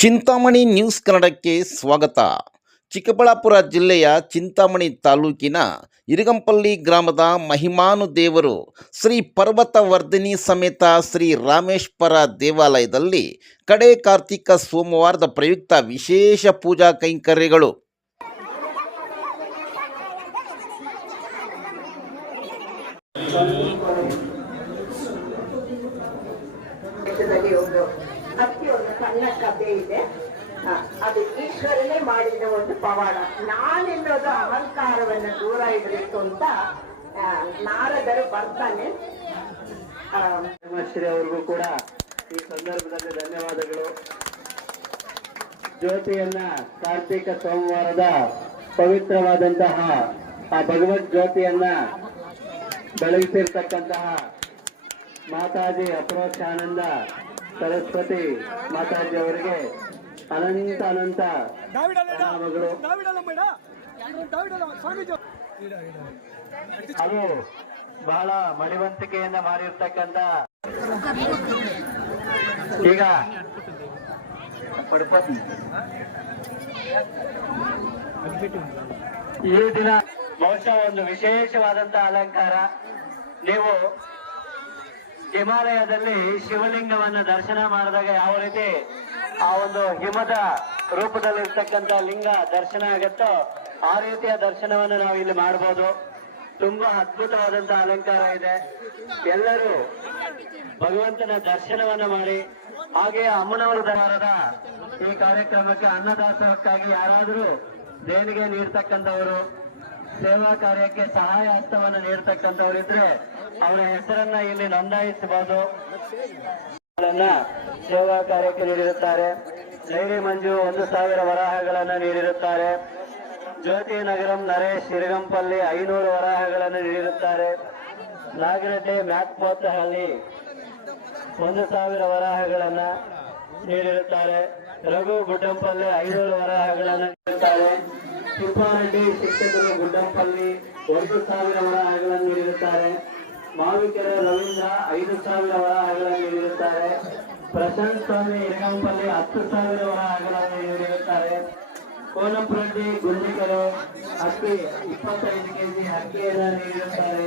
Chintamani news ಕನ್ನಡಕ್ಕೆ ಸ್ವಾಗತ. ಚಿಕ್ಕಬಳ್ಳಾಪುರ ಜಿಲ್ಲೆಯ ಚಿಂತಾಮಣಿ ತಾಲೂಕಿನ ಇರಿಗಂಪಲ್ಲಿ ಗ್ರಾಮದ ಮಹಿಮಾನು ದೇವರು ಶ್ರೀ ಪರ್ವತವರ್ಧಿನಿ ಸಮೇತ ಶ್ರೀ ರಾಮೇಶ್ವರ ದೇವಾಲಯದಲ್ಲಿ ಕಡೆ ಕಾರ್ತಿಕ ಸೋಮವಾರದ ಪ್ರಯುಕ್ತ ವಿಶೇಷ ಪೂಜಾ ಕೈಂಕರ್ಯಗಳು ದೇಶದಲ್ಲಿ ಒಂದು ಹತ್ತಿ ಒಂದು ಸಣ್ಣ ಕಥೆ ಇದೆ. ಅದು ಈಶ್ವರನೇ ಮಾಡಿದ ಒಂದು ಪವಾಡ. ನಾನೆನ್ನೋದು ಅಹಂಕಾರವನ್ನ ದೂರ ಇಡಬೇಕು ಅಂತ ನಾರದರು ಬರ್ತಾನೆ. ಶ್ರೀ ಅವ್ರಿಗೂ ಕೂಡ ಈ ಸಂದರ್ಭದಲ್ಲಿ ಧನ್ಯವಾದಗಳು. ಜ್ಯೋತಿಯನ್ನ ಕಾರ್ತಿಕ ಸೋಮವಾರದ ಪವಿತ್ರವಾದಂತಹ ಆ ಭಗವದ್ ಜ್ಯೋತಿಯನ್ನ ಬೆಳಗಿಸಿರ್ತಕ್ಕಂತಹ ಮಾತಾಜಿ ಅಪ್ರೋಕ್ಷಾನಂದ ಸರಸ್ವತಿ ಮಾತಾಜಿ ಅವರಿಗೆ ಅನಂತ ಅನಂತ ಪ್ರಣಾಮಗಳು ಅದು ಬಹಳ ಮಡಿವಂತಿಕೆಯಿಂದ ಮಾಡಿರ್ತಕ್ಕಂತ ಈಗ. ಈ ದಿನ ಬಹುಶಃ ಒಂದು ವಿಶೇಷವಾದಂತಹ ಅಲಂಕಾರ ನೀವು ಹಿಮಾಲಯದಲ್ಲಿ ಶಿವಲಿಂಗವನ್ನ ದರ್ಶನ ಮಾಡಿದಾಗ ಯಾವ ರೀತಿ ಆ ಒಂದು ಹಿಮದ ರೂಪದಲ್ಲಿರ್ತಕ್ಕಂಥ ಲಿಂಗ ದರ್ಶನ ಆಗತ್ತೋ ಆ ರೀತಿಯ ದರ್ಶನವನ್ನು ನಾವು ಇಲ್ಲಿ ಮಾಡಬಹುದು ತುಂಬಾ ಅದ್ಭುತವಾದಂತಹ ಅಲಂಕಾರ ಇದೆ. ಎಲ್ಲರೂ ಭಗವಂತನ ದರ್ಶನವನ್ನ ಮಾಡಿ ಹಾಗೆ ಅಮ್ಮನವರ ದರವಾರದ ಈ ಕಾರ್ಯಕ್ರಮಕ್ಕೆ ಅನ್ನದಾಸಕ್ಕಾಗಿ ಯಾರಾದರೂ ದೇಣಿಗೆ ನೀಡ್ತಕ್ಕಂಥವರು ಸೇವಾ ಕಾರ್ಯಕ್ಕೆ ಸಹಾಯ ಹಸ್ತವನ್ನು ನೀಡ್ತಕ್ಕಂಥವರಿದ್ರೆ ಅವರ ಹೆಸರನ್ನ ಇಲ್ಲಿ ನೋಂದಾಯಿಸಬಹುದು. ಸೇವಾ ಕಾರ್ಯಕ್ಕೆ ನೀಡಿರುತ್ತಾರೆ. ಡೈರಿ ಮಂಜು ಒಂದು ಸಾವಿರ ವರಾಹಗಳನ್ನು ನೀಡಿರುತ್ತಾರೆ. ಜ್ಯೋತಿ ನಗರಂ ನರೇಶ್ ಶಿರಗಂಪಲ್ಲಿ ಐನೂರು ವರಾಹಗಳನ್ನು ನೀಡಿರುತ್ತಾರೆ. ನಾಗರಡ್ಡೆ ಮ್ಯಾಕ್ಪೋತಹಳ್ಳಿ ಒಂದು ಸಾವಿರ ವರಾಹಗಳನ್ನ ನೀಡಿರುತ್ತಾರೆ. ರಘು ಗುಡ್ಡಂಪಲ್ಲಿ ಐನೂರು ವರಾಹಗಳನ್ನು ನೀಡಿರುತ್ತಾರೆ. ತಿಪ್ಪಾರೆಡ್ಡಿ ಶಿಕ್ಷಕರು ಗುಡ್ಡಂಪಲ್ಲಿ ಒಂದು ಸಾವಿರ ವರಾಹಗಳನ್ನು ನೀಡಿರುತ್ತಾರೆ. ಮಾವಿಕೆರೆ ರವೀಂದ್ರ ಐದು ಸಾವಿರ ವರಾಹಗಳನ್ನು ನೀಡಿರುತ್ತಾರೆ. ಪ್ರಶಾಂತ್ ಸ್ವಾಮಿ ಇರಗಂಪಲ್ಲಿ ಹತ್ತು ಸಾವಿರ ವರಾಹಗಳನ್ನು ನೀಡಿರುತ್ತಾರೆ. ಕೋನಂಪರೆಡ್ಡಿ ಗುಂಡಿಕೆರೆ ಅಕ್ಕಿ ಇಪ್ಪತ್ತೈದು ಕೆಜಿ ಅಕ್ಕಿಯನ್ನು ನೀಡಿರುತ್ತಾರೆ.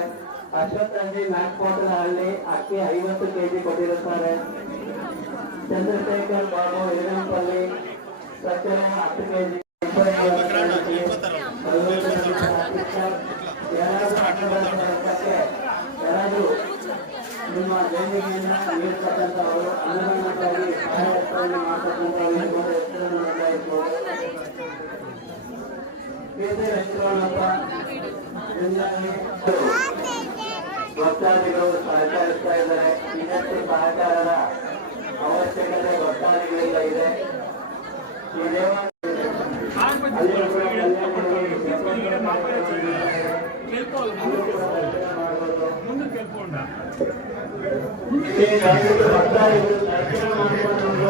ಅಶ್ವಥ್ ರಂಜಿ ಮ್ಯಾಕ್ಕೋಟನಹಳ್ಳಿ ಅಕ್ಕಿ ಐವತ್ತು ಕೆಜಿ ಕೊಟ್ಟಿರುತ್ತಾರೆ. ಚಂದ್ರಶೇಖರ್ ಬಾಬು ಇರಗಂಪಲ್ಲಿ ಸಕ್ಕರೆ ಹತ್ತು ಕೆಜಿ ಯಾರಾದರೂ ನಿಮ್ಮ ದೇಣಿಗೆಯನ್ನ ನೀಡ್ತಕ್ಕಂಥವರು ಅನುದಾನಕ್ಕಾಗಿ ಸಹಾಯವನ್ನು ಮಾಡ್ತಕ್ಕಂಥವರು ಹೆಸರನ್ನು ನೋಂದಾಯಿಸಬಹುದು ಬೇರೆ ಹೆಸರುಗಳಪ್ಪ ಭಕ್ತಾದಿಗಳು ಸಹಕರಿಸ್ತಾ ಇದ್ದಾರೆ ಇನ್ನಷ್ಟು ಸಹಕಾರದ ಅವಶ್ಯಕತೆ ಭಕ್ತಾದಿಗಳಿಂದ ಇದೆ. ಈ ದೇವಾಲಯ ಅಲ್ಲಿಯೂ ಕೂಡ ಈ ರಾಜ್ಯದ ಭಕ್ತಾದಿಗಳು ದರ್ಶನ ಮಾಡಿಕೊಂಡು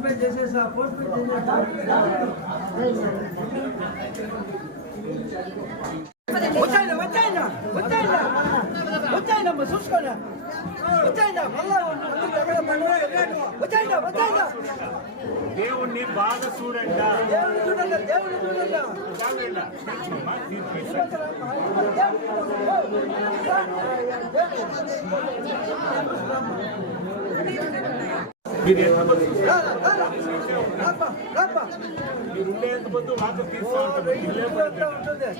ఫోన్ పే చేసేసా ఫోన్ పే చేసేసా వచ్చాయినా వచ్చాయినా వచ్చాయినా వచ్చాయినా చూసుకోనా వచ్చాయినా మళ్ళా వచ్చాయినా వచ్చాయినా దేవుణ్ణి బాగా చూడంట దేవుని చూడండి దేవుని చూడండి ఎంత మంది వాటర్ తీస్తూ ఉంటారు ఇల్లే పడుతుంది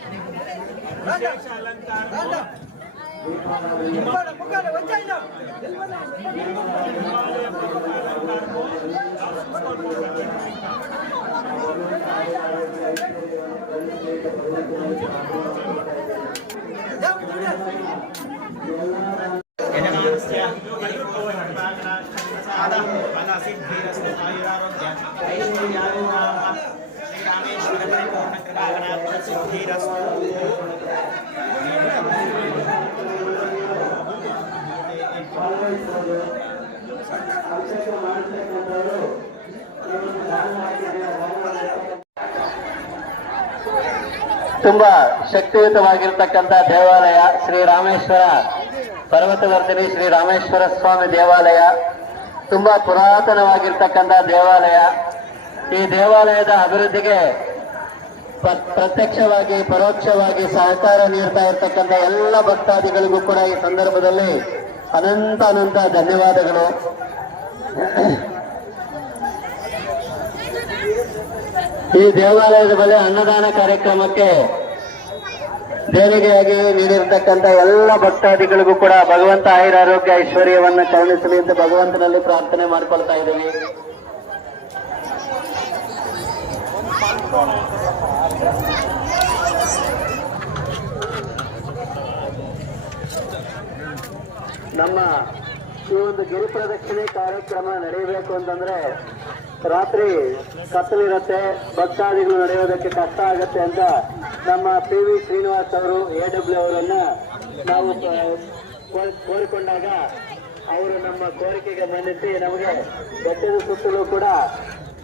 ತುಂಬಾ ಶಕ್ತಿಯುತವಾಗಿರ್ತಕ್ಕಂಥ ದೇವಾಲಯ ಶ್ರೀ ರಾಮೇಶ್ವರ ಪರ್ವತವರ್ಧಿನಿ ಶ್ರೀ ರಾಮೇಶ್ವರ ಸ್ವಾಮಿ ದೇವಾಲಯ, ತುಂಬಾ ಪುರಾತನವಾಗಿರ್ತಕ್ಕಂಥ ದೇವಾಲಯ. ಈ ದೇವಾಲಯದ ಅಭಿವೃದ್ಧಿಗೆ ಪ್ರ- ಪ್ರತ್ಯಕ್ಷವಾಗಿ, ಪರೋಕ್ಷವಾಗಿ ಸಹಕಾರ ನೀಡ್ತಾ ಇರ್ತಕ್ಕಂಥ ಎಲ್ಲ ಭಕ್ತಾದಿಗಳಿಗೂ ಕೂಡ ಈ ಸಂದರ್ಭದಲ್ಲಿ ಅನಂತ ಅನಂತ ಧನ್ಯವಾದಗಳು. ಈ ದೇವಾಲಯದ ಬಳಿ ಅನ್ನದಾನ ಕಾರ್ಯಕ್ರಮಕ್ಕೆ ದೇಣಿಗೆಯಾಗಿ ನೀಡಿರ್ತಕ್ಕಂಥ ಎಲ್ಲ ಭಕ್ತಾದಿಗಳಿಗೂ ಕೂಡ ಭಗವಂತ ಆಯುರ ಆರೋಗ್ಯ ಐಶ್ವರ್ಯವನ್ನು ಕರುಣಿಸಲಿ ಅಂತ ಭಗವಂತನಲ್ಲಿ ಪ್ರಾರ್ಥನೆ ಮಾಡ್ಕೊಳ್ತಾ ಇದ್ದೀವಿ. ನಮ್ಮ ಈ ಒಂದು ಗಿರಿ ಪ್ರದಕ್ಷಿಣೆ ಕಾರ್ಯಕ್ರಮ ನಡೆಯಬೇಕು ಅಂತಂದ್ರೆ ರಾತ್ರಿ ಕತ್ತಲಿರುತ್ತೆ, ಭಕ್ತಾದಿಗಳು ನಡೆಯೋದಕ್ಕೆ ಕಷ್ಟ ಆಗುತ್ತೆ ಅಂತ ನಮ್ಮ ಪಿ ವಿ ಶ್ರೀನಿವಾಸ್ ಅವರು, ಎ ಡಬ್ಲ್ಯೂ ಅವರನ್ನ ನಾವು ಕೋರಿಕೊಂಡಾಗ ಅವರು ನಮ್ಮ ಕೋರಿಕೆಗೆ ಮನ್ನಿಸಿ ನಮಗೆ ಬೆಟ್ಟದ ಸುತ್ತಲೂ ಕೂಡ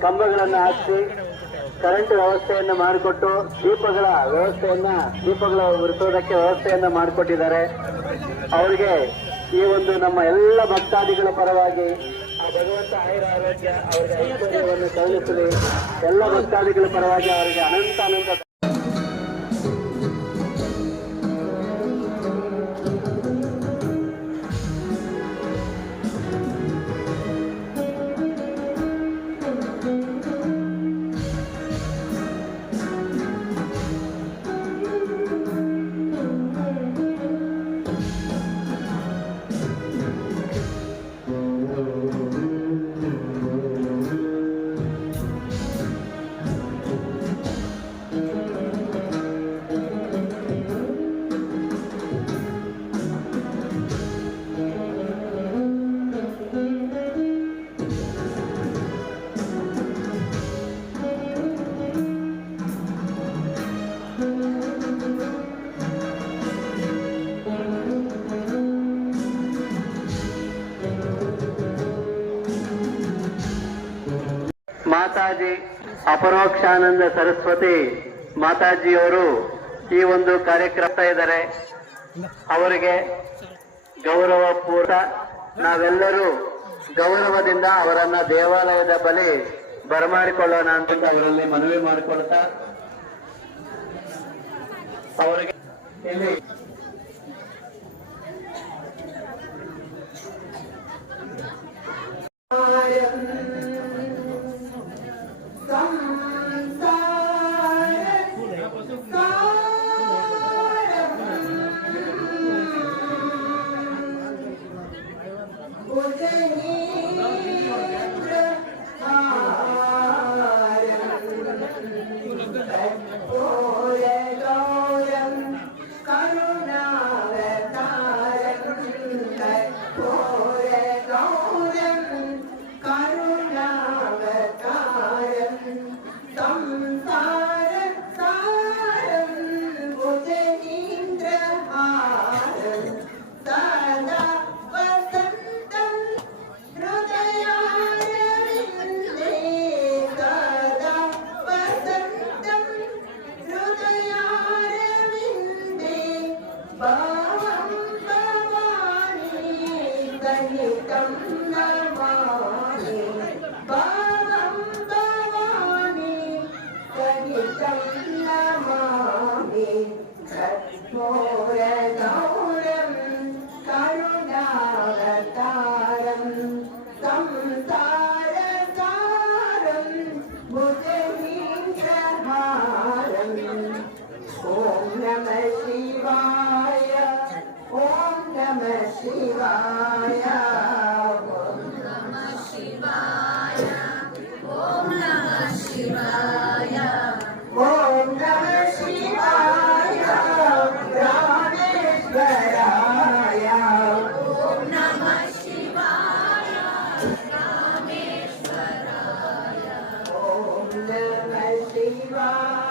ಕಂಬಗಳನ್ನು ಹಾಕಿಸಿ ಕರೆಂಟ್ ವ್ಯವಸ್ಥೆಯನ್ನು ಮಾಡಿಕೊಟ್ಟು ದೀಪಗಳ ವ್ಯವಸ್ಥೆಯನ್ನ, ದೀಪಗಳ ಉರಿಸೋದಕ್ಕೆ ವ್ಯವಸ್ಥೆಯನ್ನ ಮಾಡಿಕೊಟ್ಟಿದ್ದಾರೆ. ಅವರಿಗೆ ಈ ಒಂದು ನಮ್ಮ ಎಲ್ಲ ಭಕ್ತಾದಿಗಳ ಪರವಾಗಿ ಭಗವಂತ ಆಯುರ ಆರೋಗ್ಯ ಅವರಿಗೆ ಐಶ್ವರ್ಯವನ್ನು ಕರುಣಿಸಲಿ ಎಲ್ಲ ಭಕ್ತಾದಿಗಳ ಪರವಾಗಿ ಅವರಿಗೆ ಅನಂತ ಅನಂತ ಮಾತಾಜಿ, ಅಪರೋಕ್ಷಾನಂದ ಸರಸ್ವತಿ ಮಾತಾಜಿಯವರು ಈ ಒಂದು ಕಾರ್ಯಕ್ರಮ ಇದ್ದಾರೆ. ಅವರಿಗೆ ಗೌರವ ಪೂರ್ಣ ನಾವೆಲ್ಲರೂ ಗೌರವದಿಂದ ಅವರನ್ನ ದೇವಾಲಯದ ಬಳಿ ಬರಮಾಡಿಕೊಳ್ಳೋಣ ಅಂತ ಅವರಲ್ಲಿ ಮನವಿ ಮಾಡಿಕೊಳ್ತಾ ಅವರಿಗೆ Zaman. Arriba.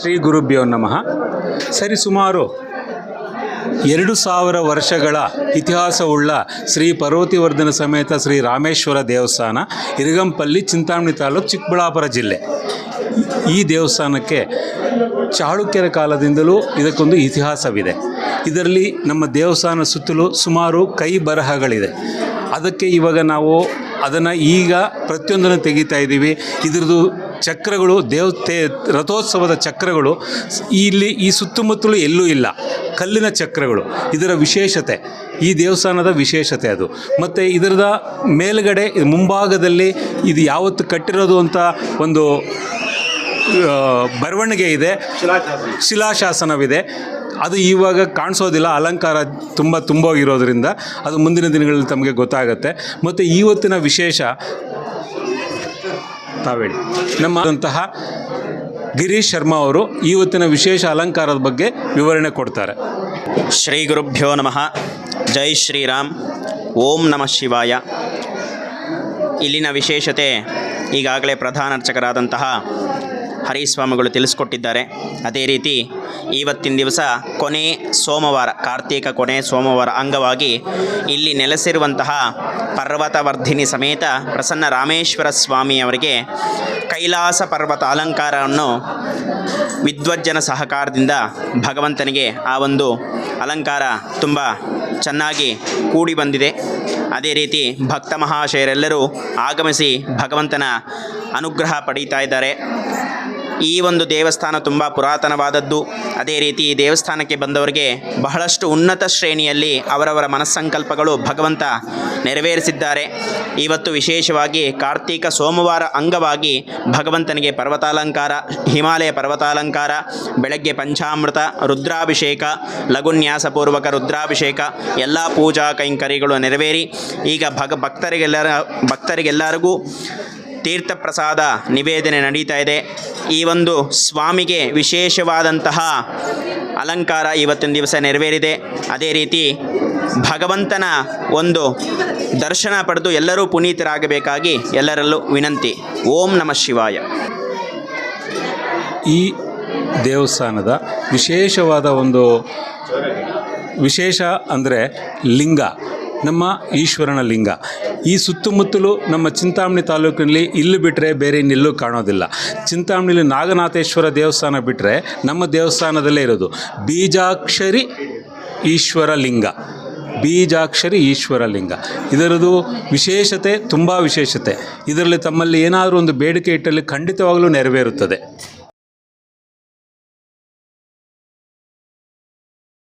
ಶ್ರೀ ಗುರುಭ್ಯೋ ನಮಃ. ಸರಿಸುಮಾರು ಎರಡು ಸಾವಿರ ವರ್ಷಗಳ ಇತಿಹಾಸವುಳ್ಳ ಶ್ರೀ ಪರ್ವತಿವರ್ಧನ ಸಮೇತ ಶ್ರೀ ರಾಮೇಶ್ವರ ದೇವಸ್ಥಾನ, ಇರಗಂಪಲ್ಲಿ, ಚಿಂತಾಮಣಿ ತಾಲೂಕು, ಚಿಕ್ಕಬಳ್ಳಾಪುರ ಜಿಲ್ಲೆ. ಈ ದೇವಸ್ಥಾನಕ್ಕೆ ಚಾಳುಕ್ಯರ ಕಾಲದಿಂದಲೂ ಇದಕ್ಕೊಂದು ಇತಿಹಾಸವಿದೆ. ಇದರಲ್ಲಿ ನಮ್ಮ ದೇವಸ್ಥಾನ ಸುತ್ತಲೂ ಸುಮಾರು ಕೈ ಬರಹಗಳಿದೆ. ಅದಕ್ಕೆ ಇವಾಗ ನಾವು ಅದನ್ನು ಈಗ ಪ್ರತಿಯೊಂದನ್ನು ತೆಗಿತಾ ಇದ್ದೀವಿ. ಇದ್ರದ್ದು ಚಕ್ರಗಳು ದೇವತೆ ರಥೋತ್ಸವದ ಚಕ್ರಗಳು ಇಲ್ಲಿ ಈ ಸುತ್ತಮುತ್ತಲು ಎಲ್ಲೂ ಇಲ್ಲ. ಕಲ್ಲಿನ ಚಕ್ರಗಳು ಇದರ ವಿಶೇಷತೆ ಈ ದೇವಸ್ಥಾನದ ವಿಶೇಷತೆ ಅದು. ಮತ್ತು ಇದರದ ಮೇಲ್ಗಡೆ ಮುಂಭಾಗದಲ್ಲಿ ಇದು ಯಾವತ್ತು ಕಟ್ಟಿರೋದು ಅಂತ ಒಂದು ಬರವಣಿಗೆ ಇದೆ. ಶಿಲಾಶಾಸನವಿದೆ. ಅದು ಇವಾಗ ಕಾಣಿಸೋದಿಲ್ಲ, ಅಲಂಕಾರ ತುಂಬ ತುಂಬೋಗಿರೋದ್ರಿಂದ ಅದು ಮುಂದಿನ ದಿನಗಳಲ್ಲಿ ತಮಗೆ ಗೊತ್ತಾಗುತ್ತೆ. ಮತ್ತು ಇವತ್ತಿನ ವಿಶೇಷ ತಾವೇಳಿ, ನಮ್ಮಂತಹ ಗಿರೀಶ್ ಶರ್ಮಾ ಅವರು ಇವತ್ತಿನ ವಿಶೇಷ ಅಲಂಕಾರದ ಬಗ್ಗೆ ವಿವರಣೆ ಕೊಡ್ತಾರೆ. ಶ್ರೀ ಗುರುಭ್ಯೋ ನಮಃ, ಜೈ ಶ್ರೀರಾಮ್, ಓಂ ನಮಃ ಶಿವಾಯ. ಇಲ್ಲಿನ ವಿಶೇಷತೆ ಈಗಾಗಲೇ ಪ್ರಧಾನ ಅರ್ಚಕರಾದಂತಹ ಹರಿಸ್ವಾಮಿಗಳು ತಿಳಿಸ್ಕೊಟ್ಟಿದ್ದಾರೆ. ಅದೇ ರೀತಿ ಇವತ್ತಿನ ದಿವಸ ಕೊನೆ ಸೋಮವಾರ, ಕಾರ್ತೀಕ ಕೊನೆ ಸೋಮವಾರ ಅಂಗವಾಗಿ ಇಲ್ಲಿ ನೆಲೆಸಿರುವಂತಹ ಪರ್ವತವರ್ಧಿನಿ ಸಮೇತ ಪ್ರಸನ್ನ ರಾಮೇಶ್ವರ ಸ್ವಾಮಿಯವರಿಗೆ ಕೈಲಾಸ ಪರ್ವತ ಅಲಂಕಾರವನ್ನು ವಿದ್ವಜ್ಜನ ಸಹಕಾರದಿಂದ ಭಗವಂತನಿಗೆ ಆ ಒಂದು ಅಲಂಕಾರ ತುಂಬ ಚೆನ್ನಾಗಿ ಕೂಡಿ ಬಂದಿದೆ. ಅದೇ ರೀತಿ ಭಕ್ತ ಮಹಾಶಯರೆಲ್ಲರೂ ಆಗಮಿಸಿ ಭಗವಂತನ ಅನುಗ್ರಹ ಪಡೀತಾ ಇದ್ದಾರೆ. ಈ ಒಂದು ದೇವಸ್ಥಾನ ತುಂಬ ಪುರಾತನವಾದದ್ದು. ಅದೇ ರೀತಿ ಈ ದೇವಸ್ಥಾನಕ್ಕೆ ಬಂದವರಿಗೆ ಬಹಳಷ್ಟು ಉನ್ನತ ಶ್ರೇಣಿಯಲ್ಲಿ ಅವರವರ ಮನಸ್ಸಂಕಲ್ಪಗಳು ಭಗವಂತ ನೆರವೇರಿಸಿದ್ದಾರೆ. ಇವತ್ತು ವಿಶೇಷವಾಗಿ ಕಾರ್ತೀಕ ಸೋಮವಾರ ಅಂಗವಾಗಿ ಭಗವಂತನಿಗೆ ಪರ್ವತಾಲಂಕಾರ, ಹಿಮಾಲಯ ಪರ್ವತಾಲಂಕಾರ, ಬೆಳಗ್ಗೆ ಪಂಚಾಮೃತ, ರುದ್ರಾಭಿಷೇಕ, ಲಘುನ್ಯಾಸಪೂರ್ವಕ ರುದ್ರಾಭಿಷೇಕ, ಎಲ್ಲ ಪೂಜಾ ಕೈಂಕರ್ಯಗಳು ನೆರವೇರಿ. ಈಗ ಭಗ, ಭಕ್ತರಿಗೆಲ್ಲರ, ಭಕ್ತರಿಗೆಲ್ಲರಿಗೂ ತೀರ್ಥ ಪ್ರಸಾದ ನಿವೇದನೆ ನಡೀತಾ ಇದೆ. ಈ ಒಂದು ಸ್ವಾಮಿಗೆ ವಿಶೇಷವಾದಂತಹ ಅಲಂಕಾರ ಇವತ್ತಿನ ದಿವಸ ನೆರವೇರಿದೆ. ಅದೇ ರೀತಿ ಭಗವಂತನ ಒಂದು ದರ್ಶನ ಪಡೆದು ಎಲ್ಲರೂ ಪುನೀತರಾಗಬೇಕಾಗಿ ಎಲ್ಲರಲ್ಲೂ ವಿನಂತಿ. ಓಂ ನಮಃ ಶಿವಾಯ. ಈ ದೇವಸ್ಥಾನದ ವಿಶೇಷವಾದ ಒಂದು ವಿಶೇಷ ಅಂದರೆ ಲಿಂಗ. ನಮ್ಮ ಈಶ್ವರನ ಲಿಂಗ. ಈ ಸುತ್ತಮುತ್ತಲು ನಮ್ಮ ಚಿಂತಾಮಣಿ ತಾಲೂಕಿನಲ್ಲಿ ಇಲ್ಲಿ ಬಿಟ್ಟರೆ ಬೇರೆ ಇನ್ನೆಲ್ಲೂ ಕಾಣೋದಿಲ್ಲ. ಚಿಂತಾಮಣಿಲಿ ನಾಗನಾಥೇಶ್ವರ ದೇವಸ್ಥಾನ ಬಿಟ್ಟರೆ ನಮ್ಮ ದೇವಸ್ಥಾನದಲ್ಲೇ ಇರೋದು. ಬೀಜಾಕ್ಷರಿ ಈಶ್ವರ ಲಿಂಗ. ಬೀಜಾಕ್ಷರಿ ಈಶ್ವರ ಲಿಂಗ. ಇದರದು ವಿಶೇಷತೆ, ತುಂಬ ವಿಶೇಷತೆ. ಇದರಲ್ಲಿ ತಮ್ಮಲ್ಲಿ ಏನಾದರೂ ಒಂದು ಬೇಡಿಕೆ ಇಟ್ಟಲ್ಲಿ ಖಂಡಿತವಾಗಲೂ ನೆರವೇರುತ್ತದೆ.